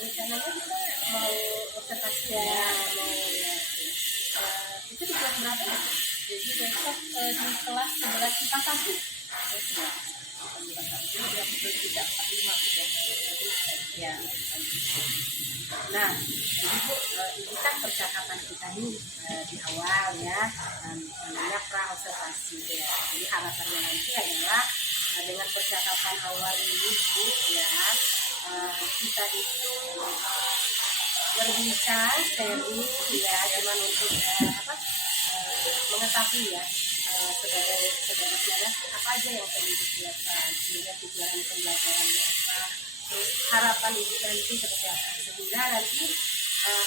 rencananya kita mau observasi ya, itu di kelas berapa ya? Jadi besok di kelas 11 IPA 1 jam 3.45 ya. Nah, jadi Bu, ini kan percakapan kita nih di awal ya, namanya pra observasi ya. Jadi harapannya nanti adalah dengan percakapan awal ini Bu ya, kita itu berbincang sharing ya, cuman untuk mengetahui ya sebagai pelajar apa aja yang perlu disiapkan, kemudian tujuan pembelajarannya apa, terus harapan ibu nanti seperti apa, sehingga nanti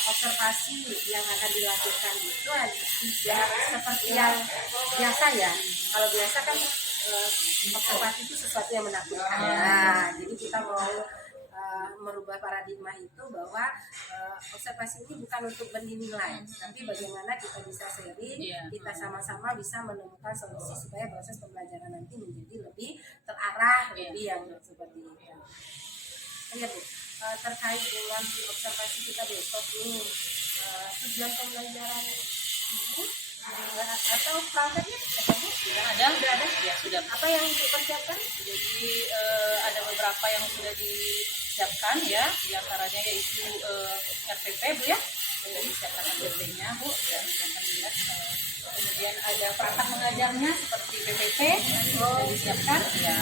observasi yang akan dilakukan itu tidak seperti yang biasa ya. Kalau biasa kan observasi itu sesuatu yang menakutkan. Nah, jadi kita mau merubah paradigma itu bahwa observasi ini bukan untuk bernilai, tapi bagaimana kita bisa sharing, kita sama-sama bisa menemukan solusi supaya proses pembelajaran nanti menjadi lebih terarah, lebih yang seperti itu. Ya Bu, terkait dengan observasi kita besok nih, tujuan pembelajaran Ibu atau perangkatnya sudah ada ya, sudah. Apa yang dipersiapkan? Jadi ada beberapa yang sudah disiapkan ya, diantaranya yaitu RPP Bu ya, sudah disiapkan RPP-nya Bu ya, akan dilihat. Kemudian ada perangkat mengajarnya seperti PPT sudah disiapkan ya,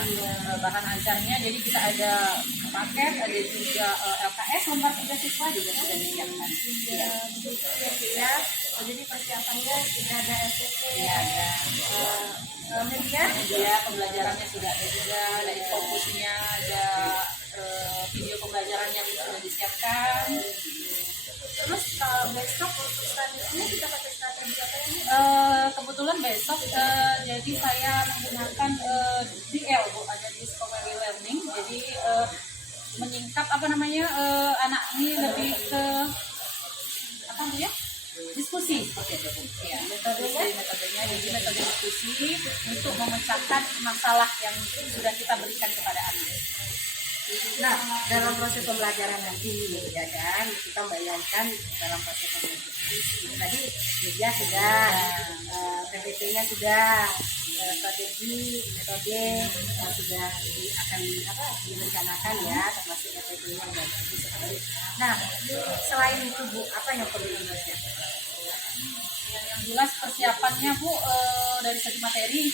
bahan ajarnya, jadi kita ada paket, ada juga LKS lembar tugas siswa juga sudah disiapkan ya. Jadi persiapannya sudah ada SPP ya, ada media pembelajarannya sudah ada juga, ada fokusnya, ada video pembelajarannya sudah disiapkan. Terus besok untuk strateginya kita pakai strategi apa ini? Kebetulan besok jadi saya menggunakan DL Bu, ada Discovery Learning. Jadi menyingkap anak ini lebih ke apa Bu ya? Diskusi ya, metodenya jadi metode diskusi untuk memecahkan masalah yang sudah kita berikan kepada anak. Nah, dalam proses pembelajaran nanti ya kan, kita bayangkan dalam proses pembelajaran tadi media sudah, PPT-nya sudah, strategi, metode sudah akan direncanakan ya, termasuk PPT-nya dan seperti. Nah, selain itu Bu, apa yang perlu dipersiapkan? Yang jelas persiapannya Bu, dari segi materi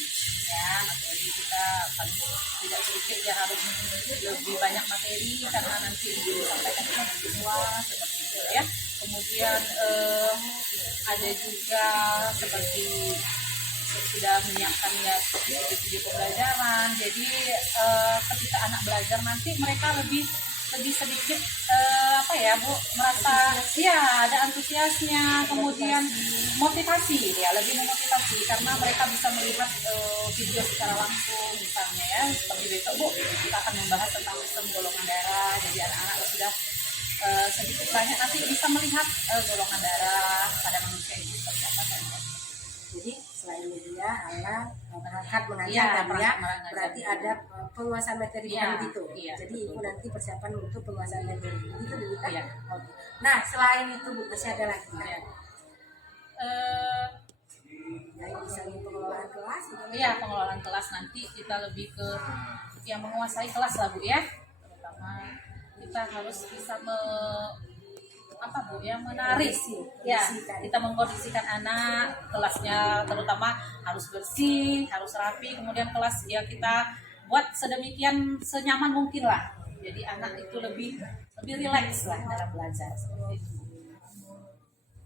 ya, materi kita paling tidak sedikit ya, harus lebih banyak materi karena nanti disampaikan kepada siswa seperti itu ya. Kemudian ada juga seperti sudah menyiapkan ya seperti video pembelajaran. Jadi ketika anak belajar nanti mereka lebih sedikit Bu, merasa ya ada antusiasnya, kemudian motivasi ya, lebih memotivasi karena mereka bisa melihat video secara langsung misalnya ya, seperti besok Bu kita akan membahas tentang sistem golongan darah. Jadi anak-anak sudah sedikit banyak nanti bisa melihat golongan darah pada manusia itu seperti apa saja. Jadi selain media ada perangkat mengajar berarti ada penguasaan materi itu. Jadi Ibu nanti persiapan untuk penguasaan materi itu dulu kan? Ya. Oke. Nah, selain itu Bu, masih ada lagi kan? Misalnya pengelolaan kelas. Iya, pengelolaan kelas nanti kita lebih ke yang menguasai kelas lah Bu ya. Terutama kita harus bisa apa Bu ya, menarik ya, kita mengkondisikan anak kelasnya, terutama harus bersih, harus rapi, kemudian kelas ya kita buat sedemikian senyaman mungkin lah, jadi anak itu lebih rileks lah dalam belajar seperti itu.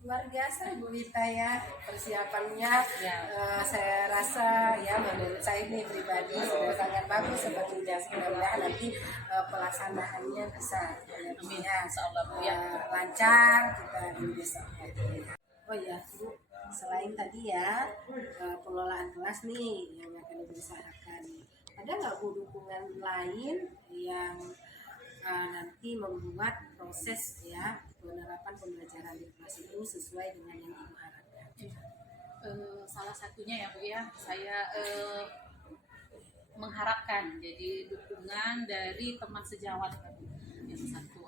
Luar biasa Ibu Wita ya persiapannya. Ya. Saya rasa ya menurut saya ini pribadi sudah sangat bagus sepertinya. Mudah-mudahan nanti pelaksanaannya bisa ya, lancar kita besok. Oh ya Bu, selain tadi ya pengelolaan kelas nih yang akan diusahakan, ada nggak Bu dukungan lain yang nanti membuat proses ya penerapan pembelajaran di kelas itu sesuai dengan yang Ibu harapkan? Salah satunya ya Bu ya, saya mengharapkan jadi dukungan dari teman sejawat yang satu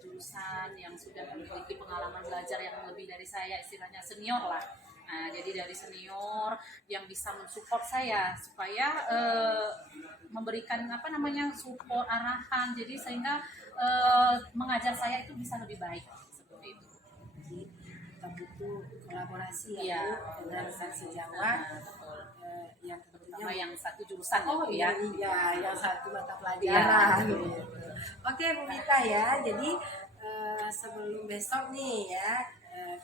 jurusan yang sudah memiliki pengalaman belajar yang lebih dari saya, istilahnya senior lah. Nah, jadi dari senior yang bisa mensupport saya supaya memberikan support arahan, jadi sehingga mengajar saya itu bisa lebih baik seperti itu. Jadi kita butuh kolaborasi ya Bu dengan sejawat yang terutama yang satu jurusan ya yang satu mata pelajaran. Oke Bu Wita ya, jadi sebelum besok nih ya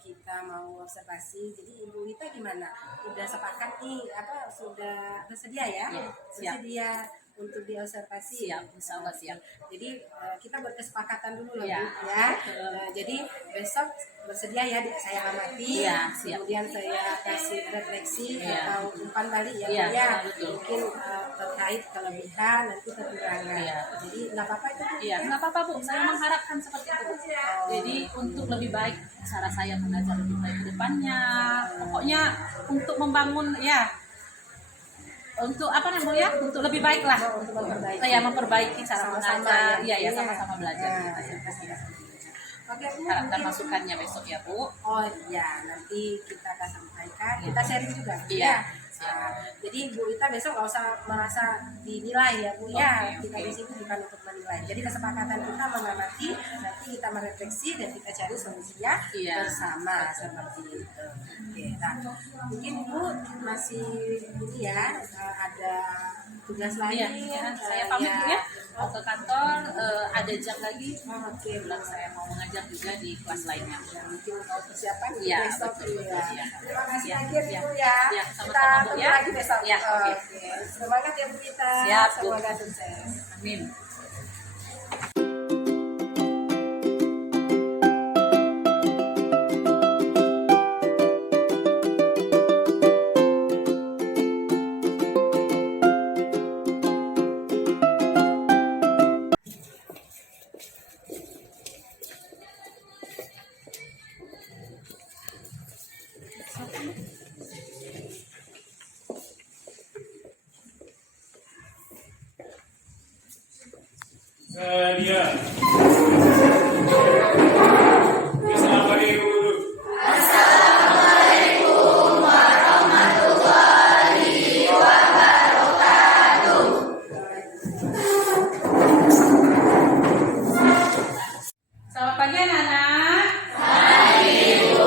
kita mau observasi. Jadi Ibu Wita gimana? Udah sepakat nih sudah bersedia ya? Bersedia untuk diobservasi? Siap, insya Allah siap. Jadi kita berkesepakatan dulu loh Bu ya. Jadi besok bersedia ya saya amati, kemudian saya kasih refleksi atau umpan balik ya Bu ya. Mungkin terkait kelebihan nanti kekurangan. Jadi nggak apa-apa itu Bu? Iya, nggak apa-apa Bu. Saya mengharapkan seperti itu Bu. Jadi untuk lebih baik cara saya mengajar lebih baik ke depannya. Pokoknya untuk membangun untuk untuk lebih baik lah, untuk memperbaiki cara mengajar, sama-sama belajar. Oke Bu, harapkan masukannya besok ya Bu. Oh iya, nanti kita akan sampaikan, kita sharing juga. Jadi Bu Wita besok nggak usah merasa dinilai ya Bu ya. Kita di sini bukan untuk menilai. Jadi kesepakatan kita mengamati, nanti kita merefleksi dan kita cari solusinya bersama seperti itu. Oke, nah mungkin Bu masih ini ada tugas lain. Saya pamit Bu ya. Mau ke kantor, ada jam lagi. Bilang saya mau mengajar juga di kelas lainnya. Mungkin mau persiapan besok. Terima kasih lagi Bu ya. Kita ketemu lagi besok. Oke. Semangat ya Bu Wita. Siap, semoga sukses. Amin. Dia. Assalamualaikum. Assalamualaikum warahmatullahi wabarakatuh. Selamat pagi anak-anak. Pagi Bu.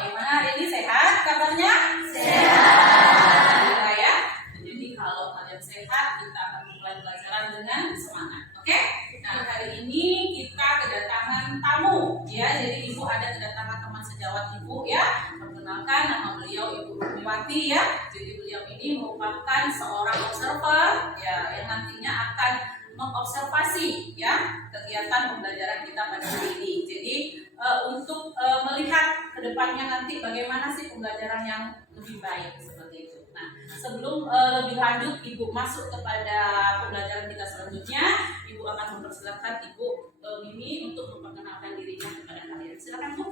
Gimana hari ini, sehat kabarnya? Sehat. Ya. Jadi kalau kalian sehat, kita akan mulai pelajaran dengan semangat. Oke? Nah, hari ini kita kedatangan tamu ya. Jadi Ibu ada kedatangan teman sejawat Ibu ya. Perkenalkan, nama beliau Ibu Rumiwati ya. Jadi beliau ini merupakan seorang observer ya, yang nantinya akan mengobservasi ya kegiatan pembelajaran kita pada hari ini. Jadi untuk melihat ke depannya nanti bagaimana sih pembelajaran yang lebih baik seperti itu. Nah, sebelum lebih lanjut Ibu masuk kepada pembelajaran kita selanjutnya, Ibu akan mempersilahkan Ibu Mimi untuk memperkenalkan dirinya kepada kalian. Silakan Bu.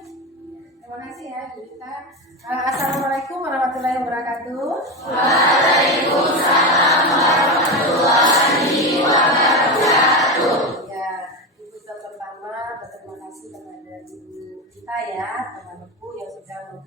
Terima kasih ya Bu Wita. Assalamualaikum warahmatullahi wabarakatuh. Waalaikumsalam warahmatullahi wabarakatuh. Ya, Ibu pertama berterima kasih kepada Ibu kita ya, temanku yang sudah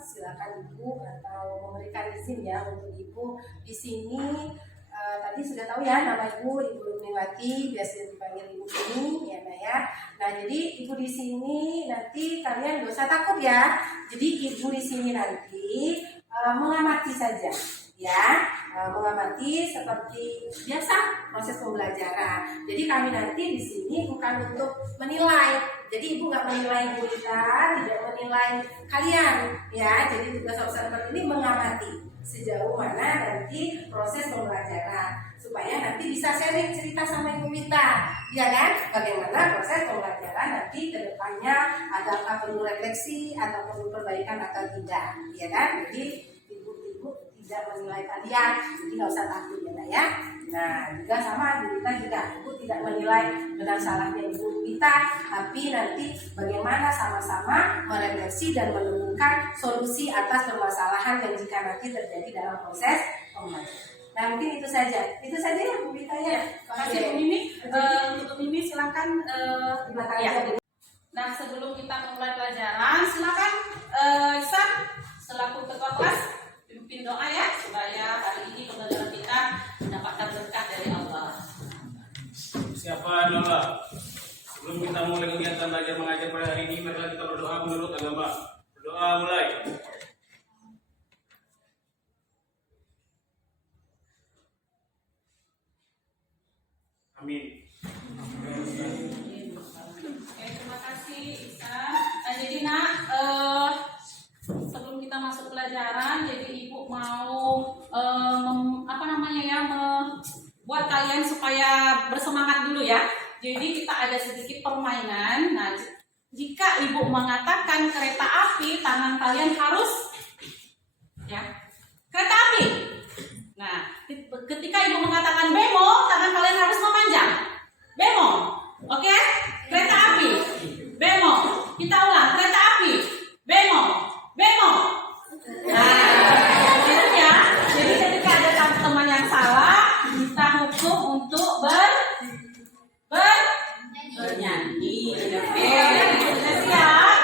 silakan Ibu atau memberikan izin ya untuk Ibu di sini tadi sudah tahu ya nama Ibu Rukminiwati, biasa dipanggil Ibu ini ya Nak ya. Nah jadi Ibu di sini nanti kalian gak usah takut ya. Jadi Ibu di sini nanti mengamati saja ya, mengamati seperti biasa proses pembelajaran. Jadi kami nanti di sini bukan untuk menilai. Jadi Ibu nggak menilai Bu Rita, tidak menilai kalian ya. Jadi tugas observer seperti ini mengamati sejauh mana nanti proses pembelajaran supaya nanti bisa sharing cerita sama Ibu Rita, ya kan? Bagaimana proses pembelajaran nanti ke depannya, adakah perlu refleksi atau perlu perbaikan atau tidak, ya kan? Jadi Ibu tidak menilai kalian, jadi nggak usah takut ya Nak ya. Nah juga sama Ibu Rita juga, Ibu tidak menilai benar salahnya Ibu Rita, tapi nanti bagaimana sama-sama merefleksi dan menemukan solusi atas permasalahan yang jika nanti terjadi dalam proses pembelajaran. Nah mungkin itu saja ya Bu Rita ya. Makasih Bu Mimi. Untuk Mimi silakan di belakang ya. aja. Nah sebelum kita memulai pelajaran, silakan Ihsan selaku ketua kelas pimpin doa ya supaya hari ini pembelajaran kita mendapatkan berkah dari Allah. Siapa doa? Sebelum kita mulai kegiatan belajar mengajar pada hari ini, marilah kita berdoa menurut agama. Berdoa mulai. Amin. Oke, terima kasih Ihsan. Nah, jadi Nak, sebelum kita masuk pelajaran, jadi Ibu mau buat kalian supaya bersemangat dulu ya. Jadi kita ada sedikit permainan. Nah, jika Ibu mengatakan kereta api, tangan kalian harus ya kereta api. Nah, ketika Ibu mengatakan bemo, tangan kalian harus memanjang. Bemo, oke? Kereta api, bemo. Kita ulang, kereta api, bemo, bemo. Nah, itu ya. Jadi ketika ada teman yang salah, kita hukum untuk bernyanyi. Oke, siap?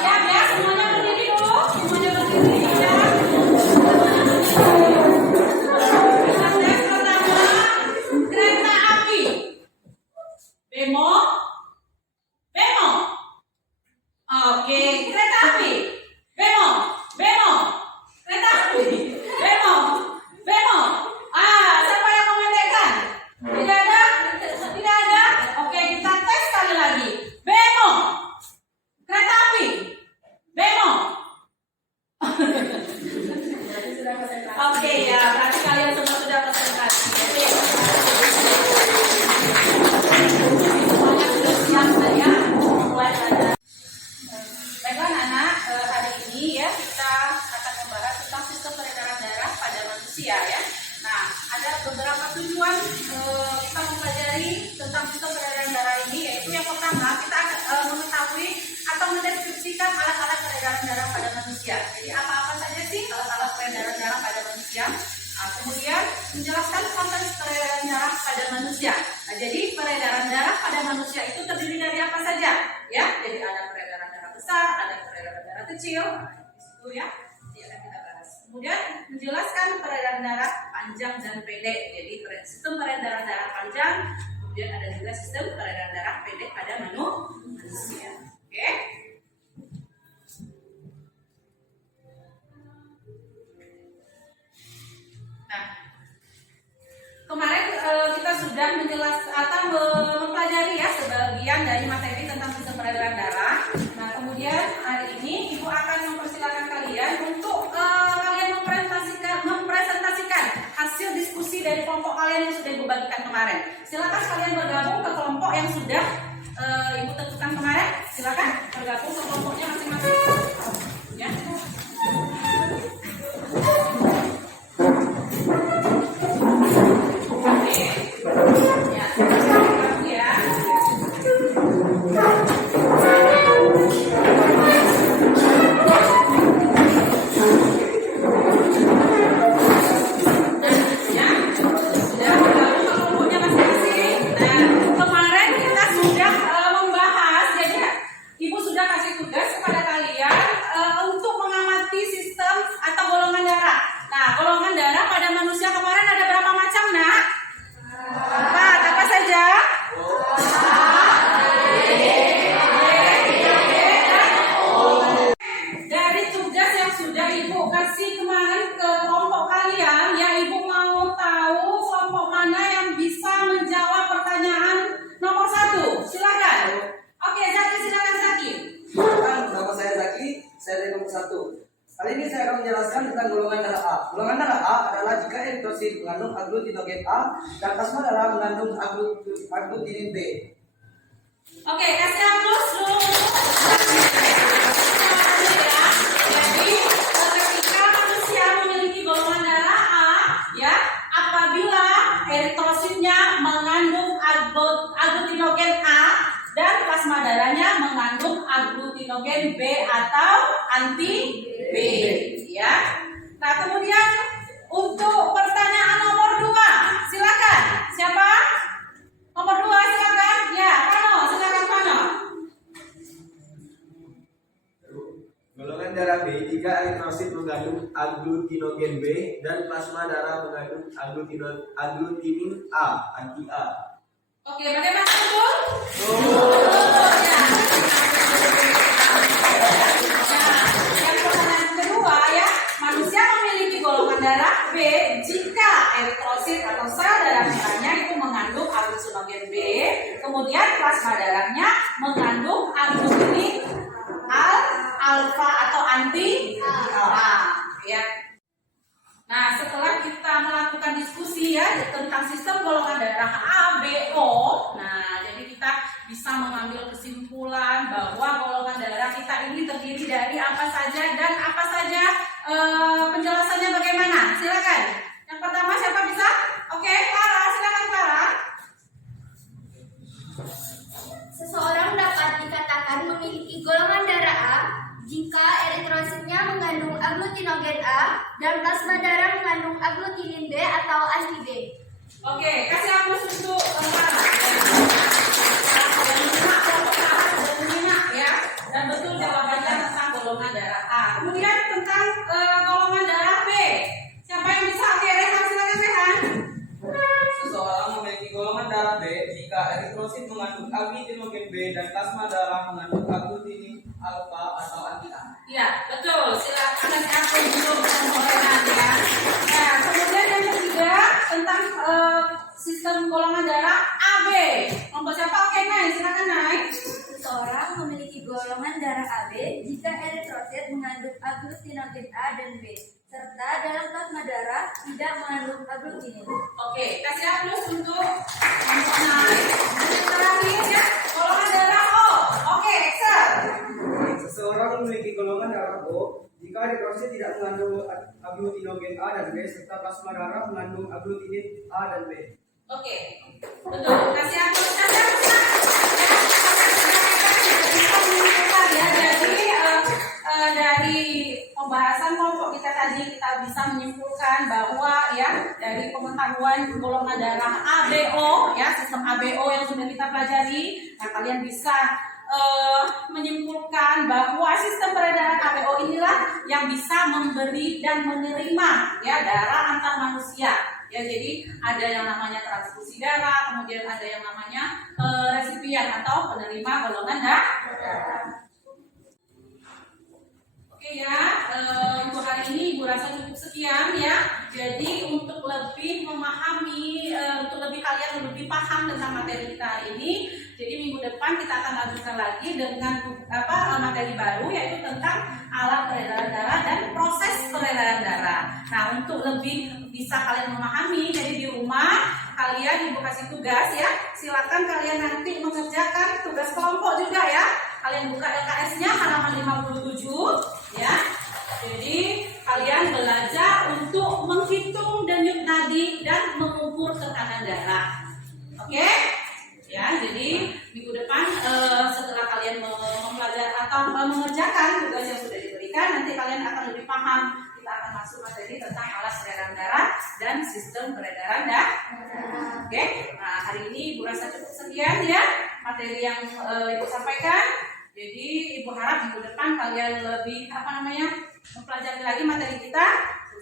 Siap ya, semuanya berdiri dulu. Semuanya berdiri ya. Tes pertama, kereta api. Bemo, bemo. Oke, kereta api. Bemo, bemo. Kereta api. Bemo, bemo. Siapa yang memendekkan? Tidak ada? Tidak ada? Oke, kita tes sekali lagi. Bemo. Kereta api. Bemo. Oke ya, berarti kalian semua sudah presentasi. Oke. Semuanya sudah siap saya mulai belajar. Baiklah anak-anak, hari ini ya kita akan membahas tentang sistem peredaran darah pada manusia ya. Nah, ada beberapa tujuan kita mempelajari tentang sistem peredaran darah ini, yaitu yang pertama kita akan mengetahui atau mendeskripsikan alat-alat peredaran darah pada manusia. Jadi apa-apa saja sih alat-alat peredaran darah pada manusia? Nah, kemudian menjelaskan proses peredaran darah pada manusia. Nah, jadi peredaran darah pada manusia itu terdiri dari apa saja? Ya, jadi ada peredaran darah besar, ada peredaran darah kecil. Nah, itu ya. Akan kita bahas. Kemudian menjelaskan peredaran darah panjang dan pendek. Jadi sistem peredaran darah panjang, kemudian ada juga sistem peredaran darah pendek pada manusia. Oke? Nah, kemarin kita sudah mempelajari ya sebagian dari materi tentang sistem peredaran darah. Nah, kemudian hari ini Ibu akan mempersilakan kalian untuk kalian mempresentasikan hasil diskusi dari kelompok kalian yang sudah Ibu bagikan kemarin. Silakan kalian bergabung ke kelompok yang sudah Ibu tentukan kemarin. Silakan bergabung ke kelompoknya masing-masing. Ya. Oke. Ya, bergabung ya. Ibu sudah kasih tugas kepada kalian jika eritrosit mengandung agglutinogen A dan plasma darah mengandung agglutinin B. Oke, kasih hapus dulu. Jadi ketika manusia memiliki golongan darah A, ya, apabila eritrositnya mengandung agglutinogen A dan plasma darahnya mengandung agglutinogen B atau anti B, ya. Nah, kemudian untuk pertanyaan nomor 2, silakan. Siapa? Nomor 2 silakan. Ya, Pano, silakan Pano. Golongan darah B jika eritrosit mengandung agglutinogen B dan plasma darah mengandung agglutinin A, anti A. Oke, bagaimana betul? Ya. Yang pertanyaan kedua ya, manusia memiliki golongan darah B jika eritrosit atau sel darah merahnya itu mengandung agglutinogen B, kemudian plasma darahnya mengandung agglutinin alfa atau anti A, ya. Nah, setelah kita melakukan diskusi ya tentang sistem golongan darah A, B, O, nah jadi kita bisa mengambil kesimpulan bahwa golongan darah kita ini terdiri dari apa saja dan apa saja. Penjelasannya bagaimana? Silakan. Yang pertama siapa bisa? Oke, Clara, silakan Clara. Seseorang dapat dikatakan memiliki golongan darah A jika eritrositnya mengandung agglutinogen A dan plasma darah mengandung agglutinin B atau anti B. Oke, kasih hapus untuk Clara. Ya, dan betul jawabannya tentang golongan darah A. Kemudian tentang golongan darah B. Siapa yang bisa? Oke, Rehan, silakan Rehan. Seseorang memiliki golongan darah B jika eritrosit mengandung agglutinogen B dan plasma darah mengandung agglutinin alfa atau anti A. Iya, betul. Silakan kasih hapus untuk Rehan ya. Nah, kemudian yang ketiga tentang sistem golongan darah AB. Kelompok siapa? Oke, Nay, silakan Nay. Seseorang memiliki golongan darah AB jika eritrosit mengandung agglutinogen A dan B serta dalam plasma darah tidak mengandung agglutinin. Oke, kasih hapus untuk kelompok Nay. Terakhir ya, golongan darah O. Oke, Excel. Seseorang memiliki golongan darah O jika eritrosit tidak mengandung agglutinogen A dan B serta plasma darah mengandung agglutinin A dan B. Oke, betul. Kasih hapus. Ya, jadi dari pembahasan kelompok kita tadi kita bisa menyimpulkan bahwa ya dari pengetahuan golongan darah ABO ya sistem ABO yang sudah kita pelajari, nah kalian bisa menyimpulkan bahwa sistem peredaran ABO inilah yang bisa memberi dan menerima ya darah antar manusia. Ya, jadi ada yang namanya transfusi darah, kemudian ada yang namanya resipien atau penerima golongan darah. Oke ya, untuk hari ini Ibu rasa cukup sekian ya. Jadi untuk lebih memahami, untuk lebih kalian lebih paham tentang materi kita hari ini, jadi minggu depan kita akan lanjutkan lagi dengan materi baru yaitu tentang alat peredaran darah dan proses peredaran darah. Nah, untuk lebih bisa kalian memahami, jadi di rumah kalian Ibu kasih tugas ya. Silakan kalian nanti mengerjakan tugas kelompok juga ya. Kalian buka LKS-nya halaman 57 ya. Jadi kalian belajar untuk menghitung denyut nadi dan mengukur tekanan darah. Oke? Ya, jadi minggu depan setelah kalian mempelajari atau mengerjakan tugas yang sudah diberikan, nanti kalian akan lebih paham. Kita akan masuk materi tentang alat peredaran darah dan sistem peredaran darah. Oke? Nah, hari ini Ibu rasa cukup sekian ya materi yang Ibu sampaikan. Jadi Ibu harap minggu depan kalian lebih mempelajari lagi materi kita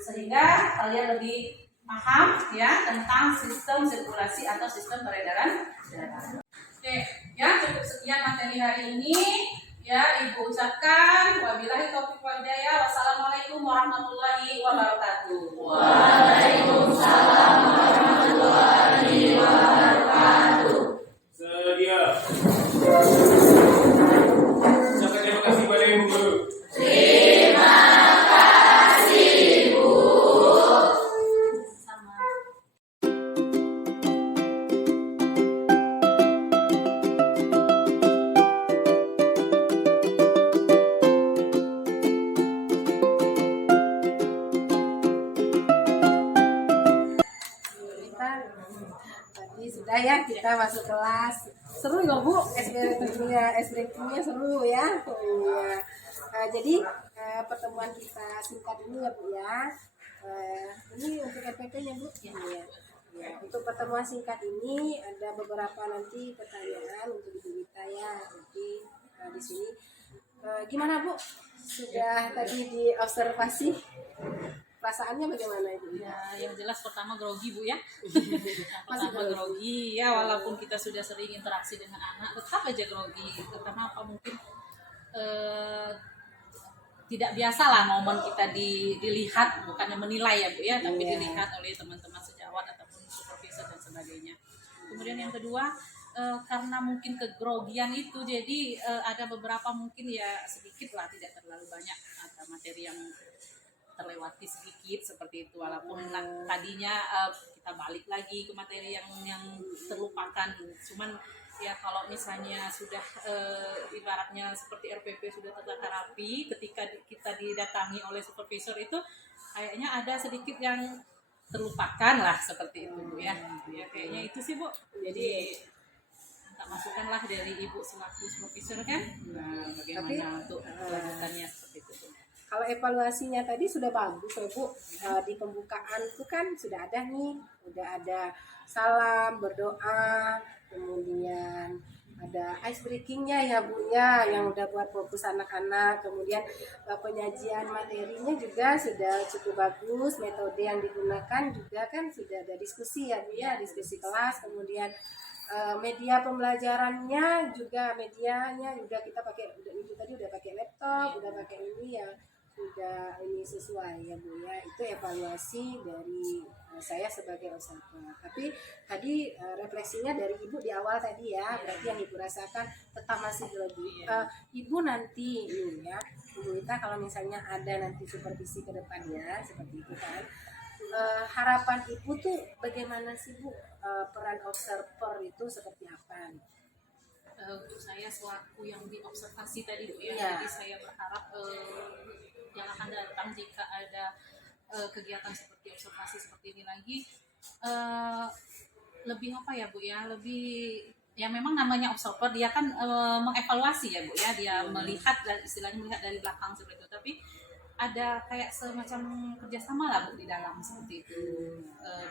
sehingga kalian lebih paham ya tentang sistem sirkulasi atau sistem peredaran darah. Oke, ya cukup sekian materi hari ini. Ya, Ibu ucapkan wabillahi taufiq wal hidayah. Wassalamualaikum warahmatullahi wabarakatuh. Waalaikumsalam warahmatullahi wabarakatuh. Sedia. Ucapkan terima kasih pada Ibu Guru. Terima kasih, Bu. Tadi sudah ya kita masuk kelas. Seru ya Bu, SBK-nya seru ya. Iya. Jadi pertemuan kita singkat ini ya Bu ya. Ini untuk RPP-nya Bu. Iya. Ya, untuk pertemuan singkat ini ada beberapa nanti pertanyaan untuk Ibu Wita ya. Nanti di sini gimana Bu? Sudah tadi diobservasi? Perasaannya bagaimana Ibu? Ya, yang jelas pertama grogi Bu ya. Pertama grogi ya, walaupun kita sudah sering interaksi dengan anak, tetap aja grogi. Gitu. Karena apa mungkin tidak biasa lah momen kita dilihat, bukannya menilai ya Bu ya, tapi dilihat oleh teman-teman sejawat ataupun supervisor dan sebagainya. Kemudian yang kedua, karena mungkin kegrogian itu, jadi ada beberapa mungkin ya sedikit lah, tidak terlalu banyak ada materi yang terlewati sedikit seperti itu, walaupun tadinya kita balik lagi ke materi yang terlupakan. Cuman ya kalau misalnya sudah ibaratnya seperti RPP sudah tertata rapi, ketika kita didatangi oleh supervisor itu kayaknya ada sedikit yang terlupakan lah seperti itu Bu ya. Ya kayaknya itu sih Bu. Jadi minta masukan lah dari Ibu selaku supervisor kan. Nah, bagaimana untuk kelanjutannya seperti itu Bu. Kalau evaluasinya tadi sudah bagus ya Bu. Di pembukaan itu kan sudah ada nih, udah ada salam, berdoa, kemudian ada ice breakingnya ya Bu ya, yang udah buat fokus anak-anak. Kemudian penyajian materinya juga sudah cukup bagus, metode yang digunakan juga kan sudah ada diskusi ya Bu ya, diskusi kelas. Kemudian media pembelajarannya juga, medianya juga kita pakai, Ibu tadi udah pakai laptop, udah pakai ini ya, sudah ini sesuai ya Bu ya. Itu evaluasi dari saya sebagai observer. Tapi tadi refleksinya dari Ibu di awal tadi ya, berarti yang Ibu rasakan tetap masih grogi. Ibu nanti ini ya, Ibu Wita kalau misalnya ada nanti supervisi ke depannya seperti itu kan, harapan Ibu tuh bagaimana sih Bu, peran observer itu seperti apa? Untuk saya selaku yang diobservasi tadi Bu ya, Ya. jadi saya berharap yang akan datang jika ada kegiatan seperti observasi seperti ini lagi, lebih apa ya Bu ya, lebih ya memang namanya observer, dia kan mengevaluasi ya Bu ya, dia melihat, istilahnya melihat dari belakang seperti itu, tapi ada kayak semacam kerjasama lah Bu di dalam seperti itu,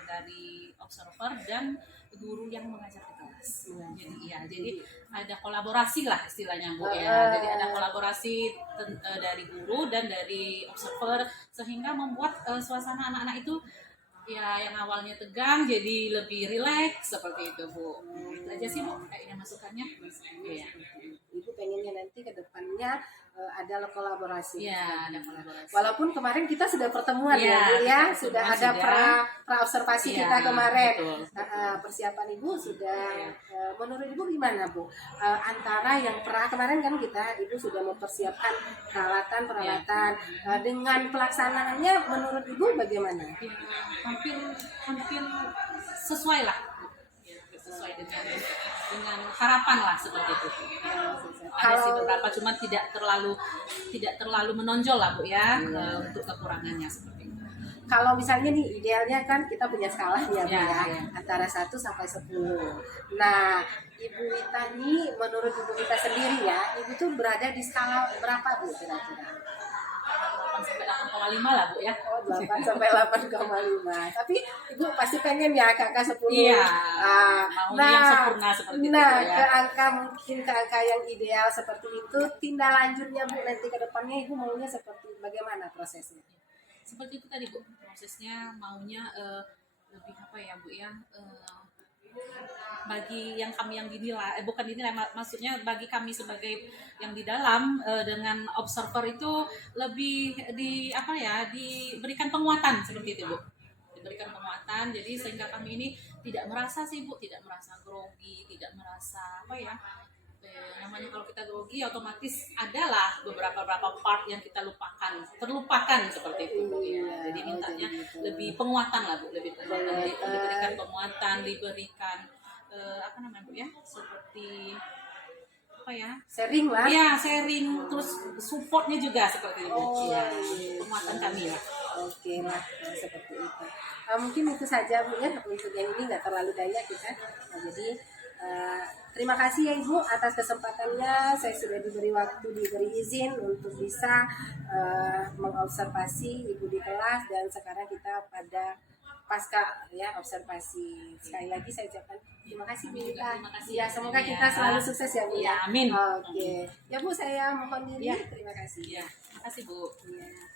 dari observer dan guru yang mengajar di kelas. Jadi ada kolaborasi lah istilahnya Bu ya. Jadi ada kolaborasi dari guru dan dari observer, sehingga membuat suasana anak-anak itu ya yang awalnya tegang jadi lebih rileks seperti itu Bu. Itu aja sih Bu kayaknya masukannya. Iya. Ibu pengennya nanti ke depannya ada kolaborasi. Iya, ada kolaborasi. Walaupun kemarin kita sudah pertemuan Iya, ya Bu ya, kita sudah pertemuan ada sudah. pra observasi Iya, kita kemarin. betul. Persiapan Ibu sudah, Iya. menurut Ibu gimana Bu? Antara yang kemarin kan Ibu sudah mempersiapkan peralatan dengan pelaksanaannya, menurut Ibu bagaimana? Ya, hampir sesuai lah, sesuai dengan harapan lah seperti itu. Ada sih beberapa, cuma tidak terlalu menonjol lah Bu ya, untuk kekurangannya seperti itu. Kalau misalnya nih idealnya kan kita punya skala ya Bu Ya, ya, ya. antara 1 sampai 10. Nah, Ibu Wita nih, menurut Ibu Wita sendiri ya, Ibu tuh berada di skala berapa Bu kira-kira? 8,5 lah Bu ya. 8 sampai 8,5. Tapi Ibu pasti pengen ya kakak 10. Iya. Maunya yang sempurna seperti itu nah, ya. mungkin ke angka yang ideal seperti itu, tindak lanjutnya Bu nanti ke depannya Ibu maunya seperti bagaimana prosesnya? Seperti itu tadi Bu, prosesnya maunya lebih apa ya Bu ya, bagi yang kami yang dinilai, bukan dinilai, maksudnya bagi kami sebagai yang di dalam dengan observer itu lebih diberikan penguatan seperti itu Bu, diberikan penguatan, jadi sehingga kami ini tidak merasa sibuk, tidak merasa grogi, tidak merasa apa ya, namanya kalau kita grogi otomatis adalah beberapa part yang kita terlupakan seperti itu Bu ya. Jadi mintanya lebih penguatan lah Bu, lebih penguatan, diberikan penguatan, diberikan Bu ya, seperti apa ya, Sharing lah. ya sharing, terus supportnya juga seperti itu Bu ya, penguatan kami ya. Oke lah, seperti itu. Mungkin itu saja Bu ya, untuk yang ini nggak terlalu banyak kita. Nah, jadi terima kasih ya Ibu atas kesempatannya. Saya sudah diberi waktu, diberi izin untuk bisa mengobservasi Ibu di kelas, dan sekarang kita pada pasca ya observasi. Sekali lagi saya ucapkan terima kasih Bu Ita. Terima kasih Ya, semoga kita selalu sukses ya Bu. Ya, amin. Oke. Ya Bu, saya mohon diri. Ya. Terima kasih. Ya, terima kasih Bu. Ya.